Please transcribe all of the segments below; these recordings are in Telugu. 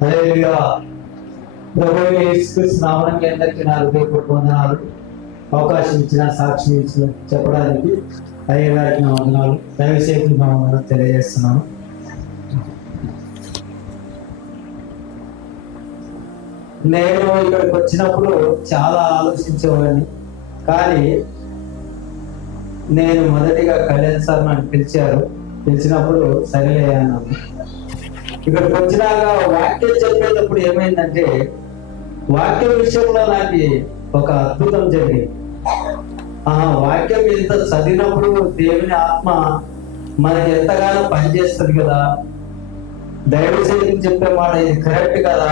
హల్లెలూయా. ప్రభువైన యేసుక్రీస్తు నామమున అందరికీ నా హృదయపూర్వక వందనాలు. అవకాశం ఇచ్చిన, సాక్ష్యం ఇచ్చిన చెప్పడానికి అయ్య గారికి నా వందనాలు, దైవసేవకులకు నా వందనాలు తెలియజేస్తున్నాను. నేను ఇక్కడికి వచ్చినప్పుడు చాలా ఆలోచించేవాడిని, కానీ నేను మొదటిగా కళ్యాణ్ సార్ నన్ను పిలిచినప్పుడు సరేలే అన్నాను. ఇక్కడికి వచ్చినాక వాక్యం చెప్పేటప్పుడు ఏమైందంటే, వాక్యం విషయంలో నాకు ఒక అద్భుతం జరిగింది. వాక్యం ఎంత చదివినప్పుడు దేవుని ఆత్మ మనకి ఎంతగానో పనిచేస్తుంది కదా, దైవసేవకులు చెప్పే మాట ఇది కరెక్ట్ కదా.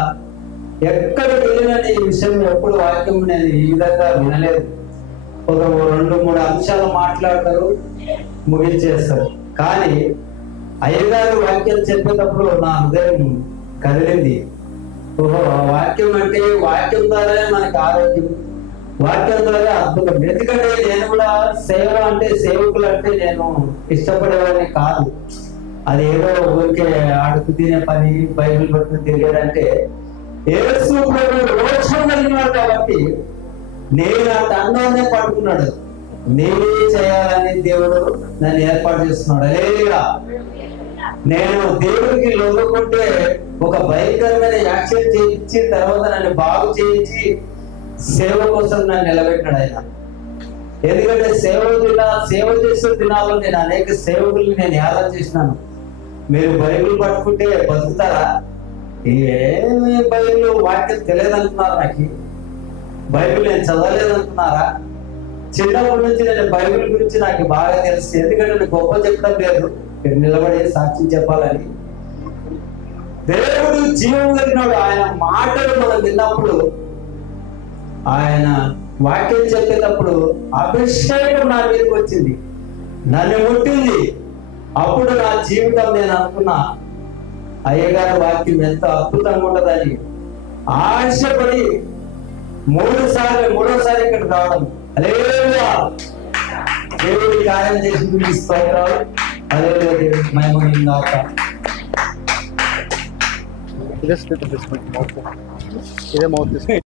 ఎక్కడికి వెళ్ళిన ఈ విషయం ఎప్పుడు వాక్యం నేను ఈ విధంగా వినలేదు. ఒక 2-3 అంశాలు మాట్లాడతారు, ముగించేస్తారు. కానీ అయ్యగారు వాక్యం చెప్పేటప్పుడు నా హృదయం కదిలింది. ఓహో, వాక్యం అంటే వాక్యం ద్వారానే మనకి ఆరోగ్యం, వాక్యం ద్వారా అద్భుతం. ఎందుకంటే నేను కూడా సేవ అంటే, సేవకులు అంటే నేను ఇష్టపడేవాడిని కాదు. అది ఏదో ఊరికే ఆడుకు తినే పని, బైబిల్ పట్టుకుని తిరిగాడంటే, యేసు ప్రభువు రోషం కలిగినాడు కాబట్టి నేను ఆ తండ్రినే పట్టుకున్నాడు. నేనే చేయాలని దేవుడు నన్ను ఏర్పాటు చేస్తున్నాడు. అలేలుయా. నేను దేవుడికి లొంగుకుంటే ఒక భయంకరమైన యాక్షన్ చేయించి తర్వాత నన్ను బాగు చేయించి సేవ కోసం నన్ను నిలబెట్టాడు ఆయన. ఎందుకంటే సేవ చేసే దినాల్లో నేను అనేక సేవకుల్ని నేను ఏర్పాటు చేసినాను. మీరు బైబిల్ పట్టుకుంటే బతుకుతారా? ఏమి బైబిల్ వాక్యం తెలియదంటున్నారు, నాకు బైబిల్ నేను చదవలేదంటున్నారా? చిన్నప్పటి నుంచి నేను బైబిల్ గురించి నాకు బాగా తెలుసు. ఎందుకంటే నేను గొప్ప చెప్పడం లేదు, నిలబడి సాక్ష్యం చెప్పాలని. దేవుడు జీవం కలిగినాడు. ఆయన మాటలు మనం విన్నప్పుడు, ఆయన వాక్యం చెప్పేటప్పుడు అభిషేకం నా మీదకి వచ్చింది, నన్ను ముట్టింది. అప్పుడు నా జీవితం నేను అనుకున్నా, అయ్యగారి వాక్యం ఎంత అద్భుతంగా ఉంటుందని ఆశపడి మూడోసారి ఇక్కడ రావడం. హల్లెలూయా. దేవుడి కార్యం చేసి స్తోత్రాలు. హల్లెలూయా. దేవుడికి మహిమ కలుగుగాక. ఇదే మౌత్